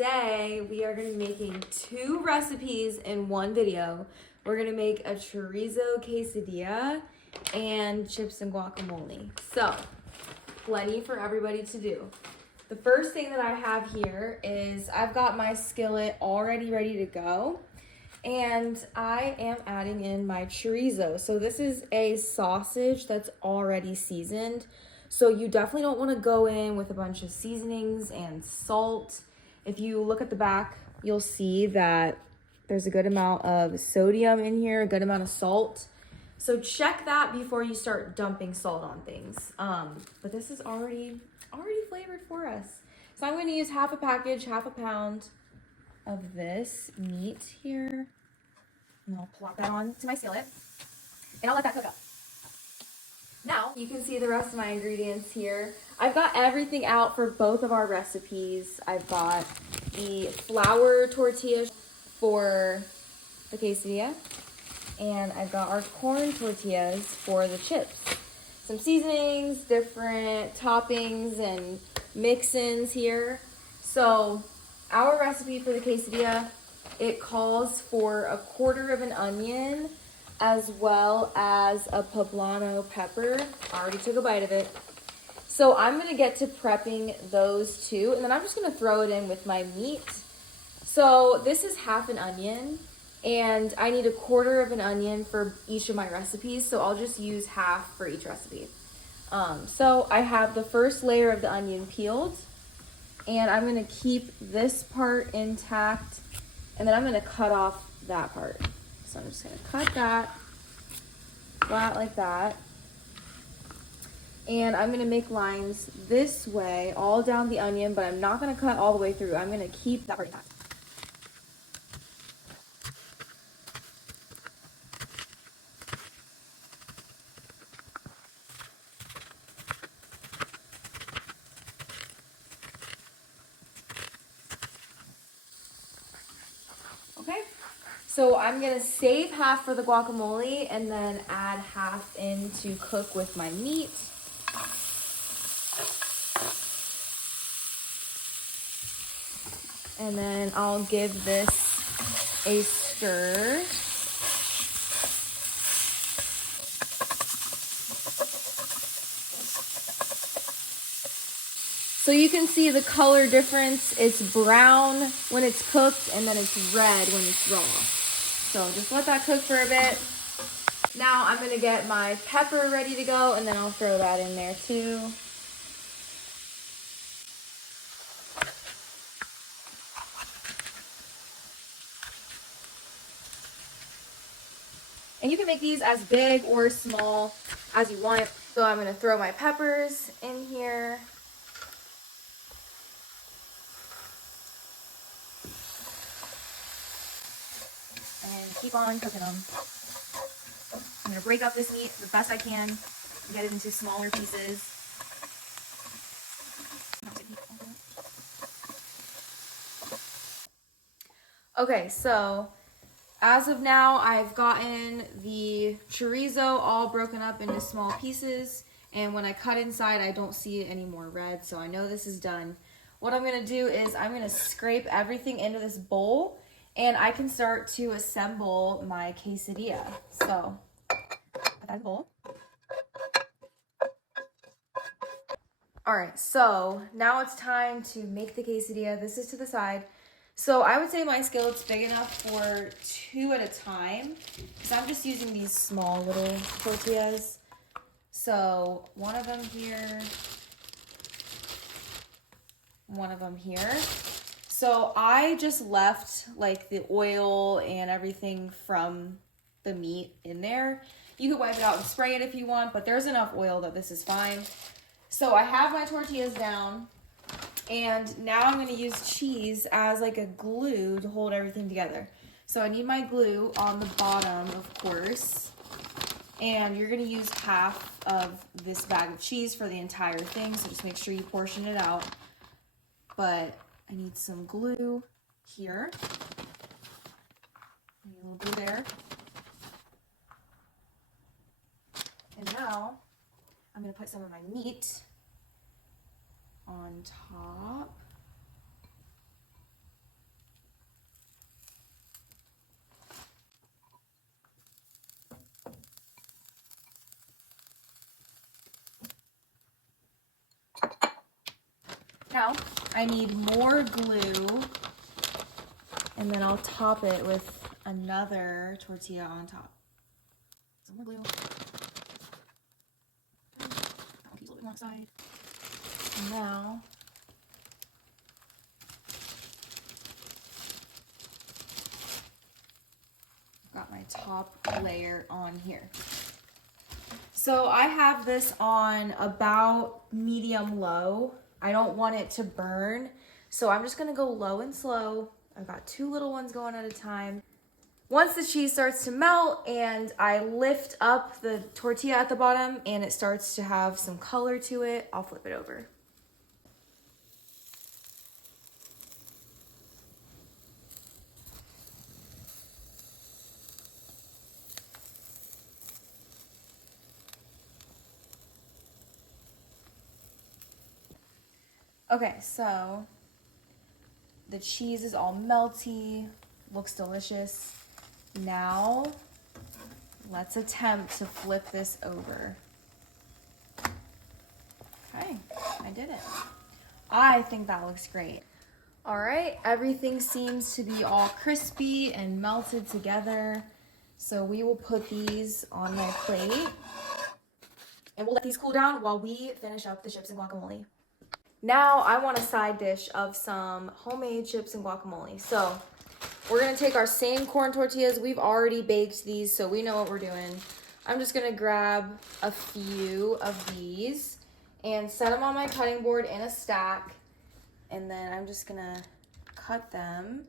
today we are going to be making 2 recipes in one video. We're going to make a chorizo quesadilla and chips and guacamole. So, plenty for everybody to do. The first thing that I have here is I've got my skillet already ready to go. And I am adding in my chorizo. So this is a sausage that's already seasoned. So you definitely don't want to go in with a bunch of seasonings and salt. If you look at the back, you'll see that there's a good amount of sodium in here, a good amount of salt. So check that before you start dumping salt on things. But this is already flavored for us. So I'm going to use half a package, half a pound of this meat here, and I'll plop that on to my skillet, and I'll let that cook up. Now you can see the rest of my ingredients here. I've got everything out for both of our recipes. I've got the flour tortilla for the quesadilla, and I've got our corn tortillas for the chips. Some seasonings, different toppings, and mix-ins here. So our recipe for the quesadilla, it calls for a quarter of an onion as well as a poblano pepper. I already took a bite of it. So I'm gonna get to prepping those two, and then I'm just gonna throw it in with my meat. So this is half an onion, and I need a quarter of an onion for each of my recipes, so I'll just use half for each recipe. So I have the first layer of the onion peeled, and I'm gonna keep this part intact, and then I'm gonna cut off that part. So I'm just gonna cut that flat like that. And I'm gonna make lines this way, all down the onion, but I'm not gonna cut all the way through. I'm gonna keep that part intact. Okay, so I'm gonna save half for the guacamole and then add half in to cook with my meat. And then I'll give this a stir. So you can see the color difference. It's brown when it's cooked, and then it's red when it's raw. So just let that cook for a bit. Now I'm gonna get my pepper ready to go, and then I'll throw that in there too. And you can make these as big or small as you want. So I'm gonna throw my peppers in here. And keep on cooking them. I'm gonna break up this meat the best I can and get it into smaller pieces. Okay, so as of now, I've gotten the chorizo all broken up into small pieces, and when I cut inside, I don't see it any more red, so I know this is done. What I'm gonna do is I'm gonna scrape everything into this bowl, and I can start to assemble my quesadilla. So, put that in the bowl. All right, so now it's time to make the quesadilla. This is to the side. So I would say my skillet's big enough for 2 at a time, because I'm just using these small little tortillas. So one of them here, one of them here. So I just left like the oil and everything from the meat in there. You could wipe it out and spray it if you want, but there's enough oil that this is fine. So I have my tortillas down, and now I'm gonna use cheese as like a glue to hold everything together. So I need my glue on the bottom, of course, and you're gonna use half of this bag of cheese for the entire thing, so just make sure you portion it out. But I need some glue here. I need a little glue there. And now I'm gonna put some of my meat on top. Now, I need more glue, and then I'll top it with another tortilla on top. Some more glue. That one keeps a little bit on the side. And now, I've got my top layer on here. So I have this on about medium-low. I don't want it to burn, so I'm just gonna go low and slow. I've got 2 little ones going at a time. Once the cheese starts to melt and I lift up the tortilla at the bottom and it starts to have some color to it, I'll flip it over. Okay, so the cheese is all melty, looks delicious. Now, let's attempt to flip this over. Okay, I did it. I think that looks great. All right, everything seems to be all crispy and melted together. So we will put these on my plate and we'll let these cool down while we finish up the chips and guacamole. Now I want a side dish of some homemade chips and guacamole. So we're gonna take our same corn tortillas. We've already baked these, so we know what we're doing. I'm just gonna grab a few of these and set them on my cutting board in a stack. And then I'm just gonna cut them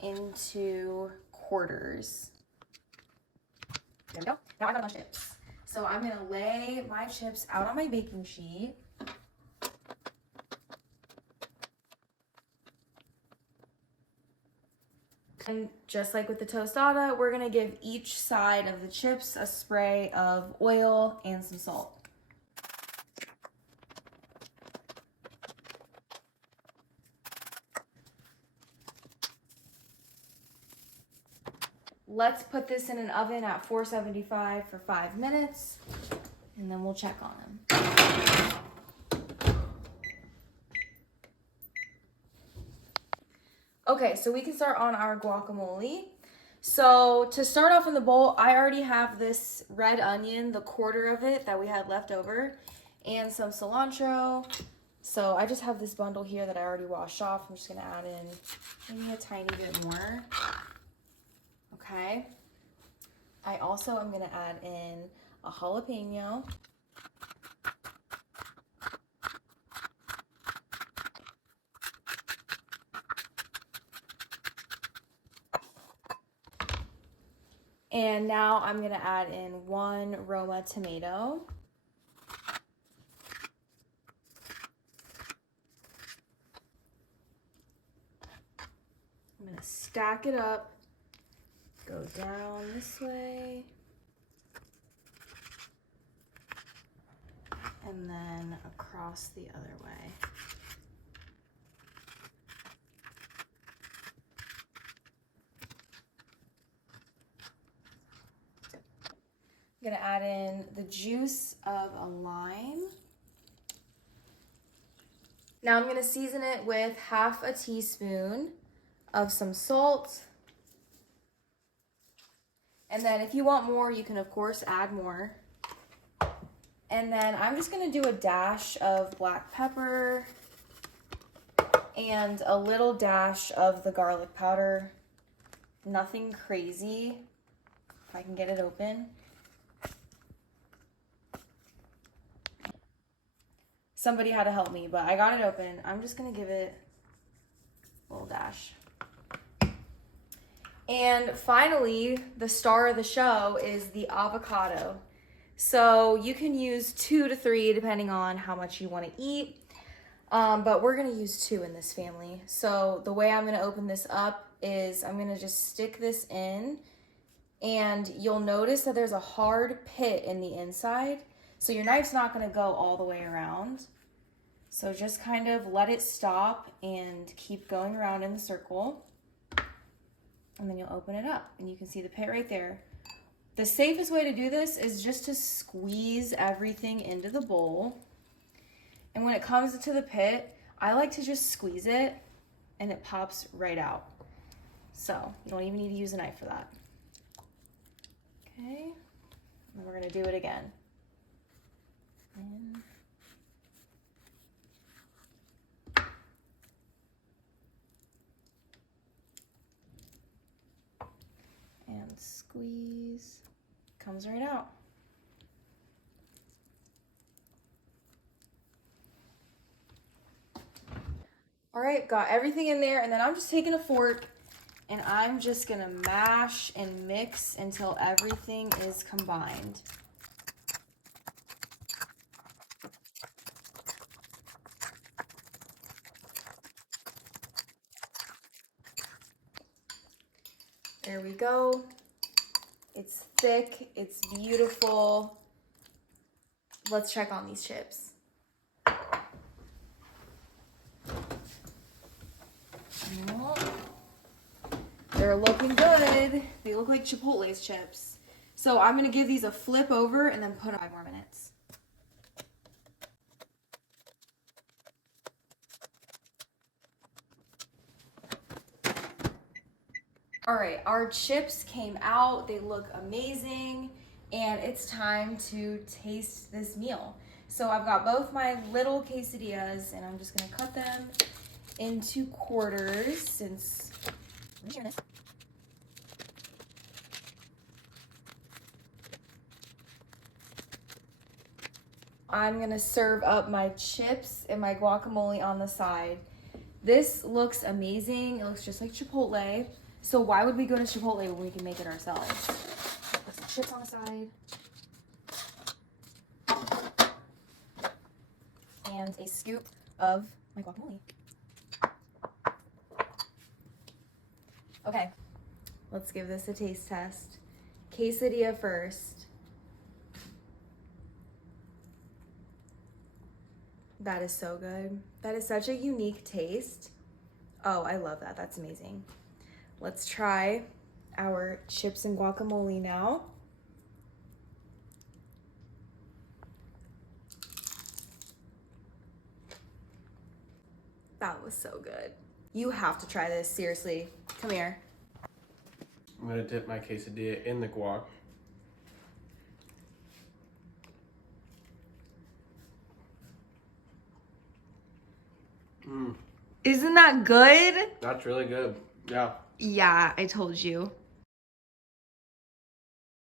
into quarters. There we go. Now I got my chips. So I'm gonna lay my chips out on my baking sheet. And just like with the tostada, we're gonna give each side of the chips a spray of oil and some salt. Let's put this in an oven at 475 for 5 minutes, and then we'll check on them. Okay, so we can start on our guacamole. So to start off in the bowl, I already have this red onion, the quarter of it that we had left over, and some cilantro. So I just have this bundle here that I already washed off. I'm just gonna add in maybe a tiny bit more. Okay. I also am gonna add in a jalapeno. And now I'm gonna add in 1 Roma tomato. I'm gonna stack it up, go down this way, and then across the other way. I'm gonna add in the juice of a lime. Now I'm gonna season it with half a teaspoon of some salt. And then if you want more, you can of course add more. And then I'm just gonna do a dash of black pepper and a little dash of the garlic powder. Nothing crazy, if I can get it open. Somebody had to help me, but I got it open. I'm just gonna give it a little dash. And finally, the star of the show is the avocado. So you can use 2 to 3 depending on how much you want to eat. But we're gonna use 2 in this family. So the way I'm gonna open this up is I'm gonna just stick this in, and you'll notice that there's a hard pit in the inside. So your knife's not gonna go all the way around. So just kind of let it stop and keep going around in the circle. And then you'll open it up and you can see the pit right there. The safest way to do this is just to squeeze everything into the bowl. And when it comes to the pit, I like to just squeeze it and it pops right out. So you don't even need to use a knife for that. Okay, and then we're gonna do it again. And squeeze, comes right out. All right, got everything in there, and then I'm just taking a fork and I'm just gonna mash and mix until everything is combined. There we go. It's thick, it's beautiful. Let's check on these chips. They're looking good. They look like Chipotle's chips. So I'm gonna give these a flip over and then put on 5 more minutes. All right, our chips came out. They look amazing. And it's time to taste this meal. So I've got both my little quesadillas and I'm just gonna cut them into quarters since I'm sharing this. I'm gonna serve up my chips and my guacamole on the side. This looks amazing. It looks just like Chipotle. So why would we go to Chipotle when we can make it ourselves? Put some chips on the side. And a scoop of my guacamole. Okay, let's give this a taste test. Quesadilla first. That is so good. That is such a unique taste. Oh, I love that. That's amazing. Let's try our chips and guacamole now. That was so good. You have to try this, seriously. Come here. I'm gonna dip my quesadilla in the guac. Isn't that good? That's really good. Yeah. Yeah, I told you.